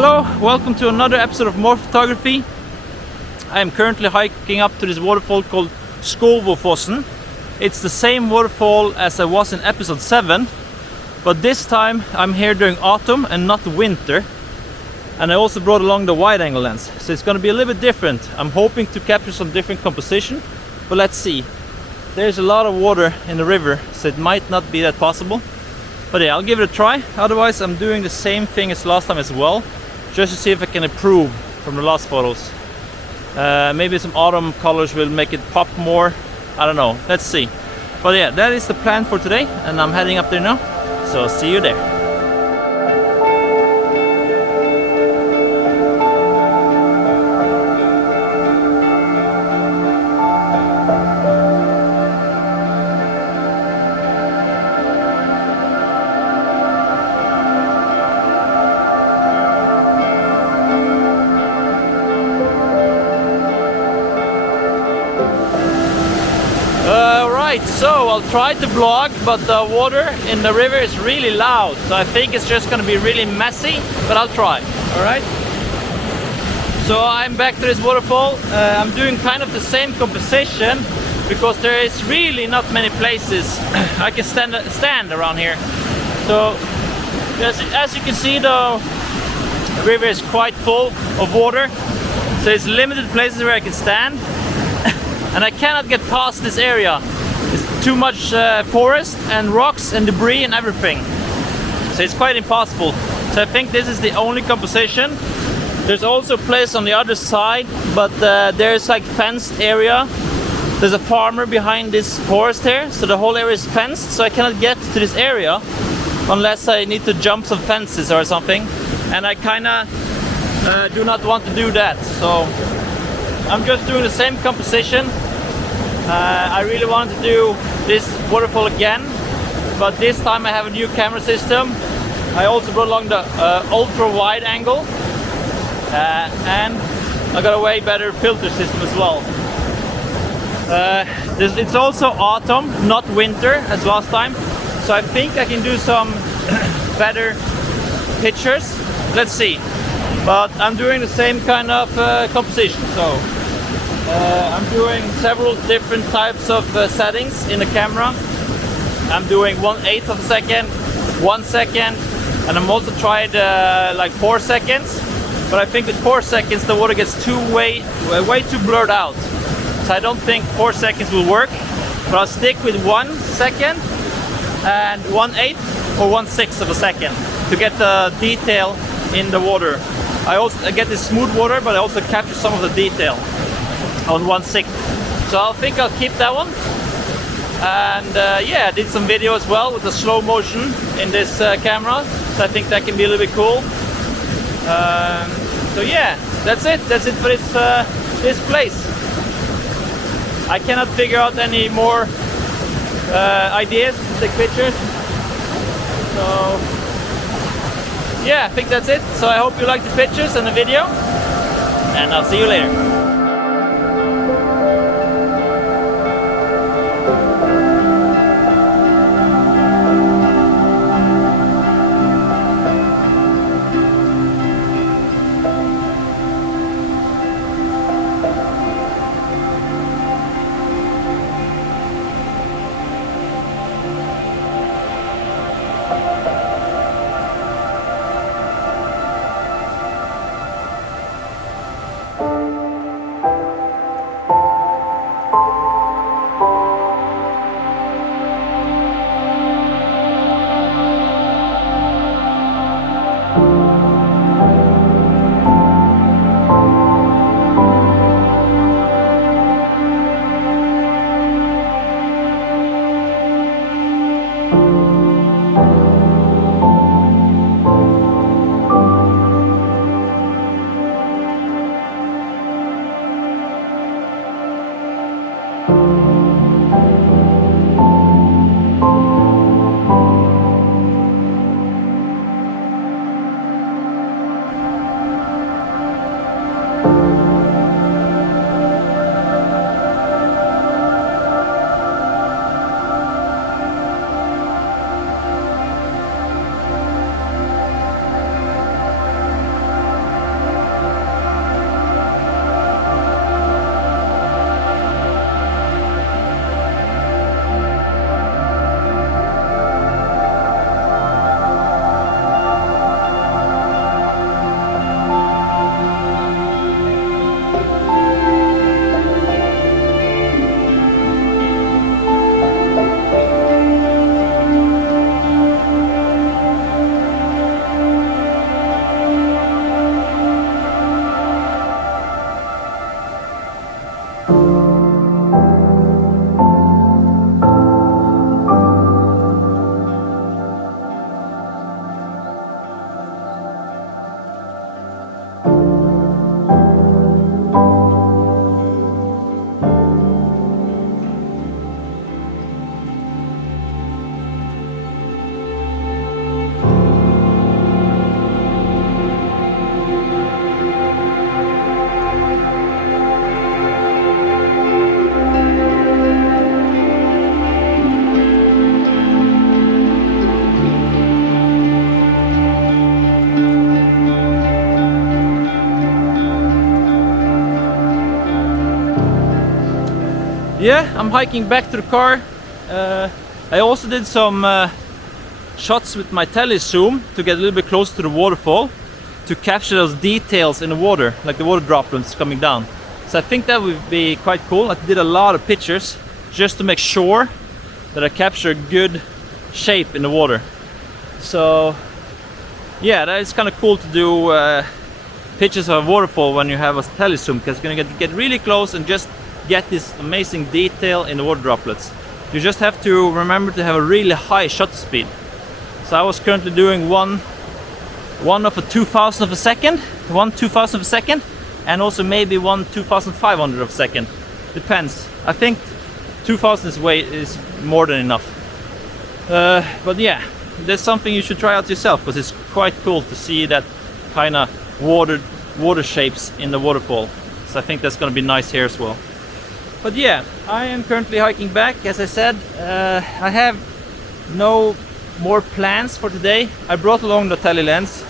Hello, welcome to another episode of More Photography. I am currently hiking up to this waterfall called Waterfalls. It's the same waterfall as I was in episode 7, but this time I'm here during autumn and not winter. And I also brought along the wide angle lens, so it's going to be a little bit different. I'm hoping to capture some different composition, but let's see. There's a lot of water in the river, so it might not be that possible. But yeah, I'll give it a try. Otherwise, I'm doing the same thing as last time as well, just to see if I can improve from the last photos. Maybe some autumn colors will make it pop more. I don't know. Let's see. But yeah, that is the plan for today, and I'm heading up there now. So see you there. So I'll try to vlog, but the water in the river is really loud, so I think it's just going to be really messy, but I'll try. Alright, so I'm back to this waterfall. I'm doing kind of the same composition because there is really not many places I can stand around here. So as you can see, the river is quite full of water, so there's limited places where I can stand. And I cannot get past this area. It's too much forest and rocks and debris and everything, so it's quite impossible. So I think this is the only composition. There's also a place on the other side, but there's like fenced area. There's a farmer behind this forest here, so the whole area is fenced, so I cannot get to this area unless I need to jump some fences or something, and I kinda do not want to do that. So I'm just doing the same composition. I really wanted to do this waterfall again, but this time I have a new camera system. I also brought along the ultra wide angle, and I got a way better filter system as well. It's also autumn, not winter as last time, so I think I can do some better pictures. Let's see. But I'm doing the same kind of composition, so I'm doing several different types of settings in the camera. I'm doing 1/8 of a second, 1 second, and I'm also tried like 4 seconds. But I think with 4 seconds the water gets way too blurred out. So I don't think 4 seconds will work. But I'll stick with 1 second and 1/8 or 1/6 of a second to get the detail in the water. I get this smooth water, but I also capture some of the detail on 1/6. So I think I'll keep that one. And yeah, I did some video as well with the slow motion in this camera, so I think that can be a little bit cool. So yeah, that's it for this place. I cannot figure out any more ideas to take pictures, so yeah, I think that's it. So I hope you like the pictures and the video, and I'll see you later. yeah, I'm hiking back to the car. I also did some shots with my telezoom to get a little bit closer to the waterfall, to capture those details in the water, like the water droplets coming down. So I think that would be quite cool. I did a lot of pictures just to make sure that I capture good shape in the water. So yeah, that is kind of cool to do pictures of a waterfall when you have a telezoom, because you're gonna get really close and just get this amazing detail in the water droplets. You just have to remember to have a really high shutter speed. So I was currently doing one of a 2,000 of a second, and also maybe 1/2500 of a second. Depends. I think 2,000 is more than enough. But yeah, that's something you should try out yourself, because it's quite cool to see that kind of water shapes in the waterfall. So I think that's going to be nice here as well. But yeah, I am currently hiking back. As I said, I have no more plans for today. I brought along the tele lens,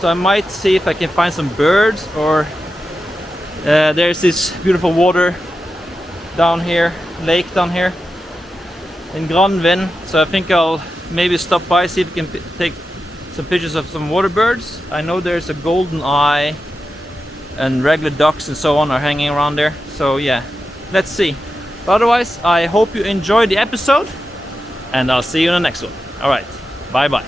so I might see if I can find some birds, or there's this beautiful water down here, lake down here in Granvin. So I think I'll maybe stop by, see if we can take some pictures of some water birds. I know there's a golden eye and regular ducks and so on are hanging around there. So yeah, let's see. But otherwise, I hope you enjoyed the episode, and I'll see you in the next one. All right, bye bye.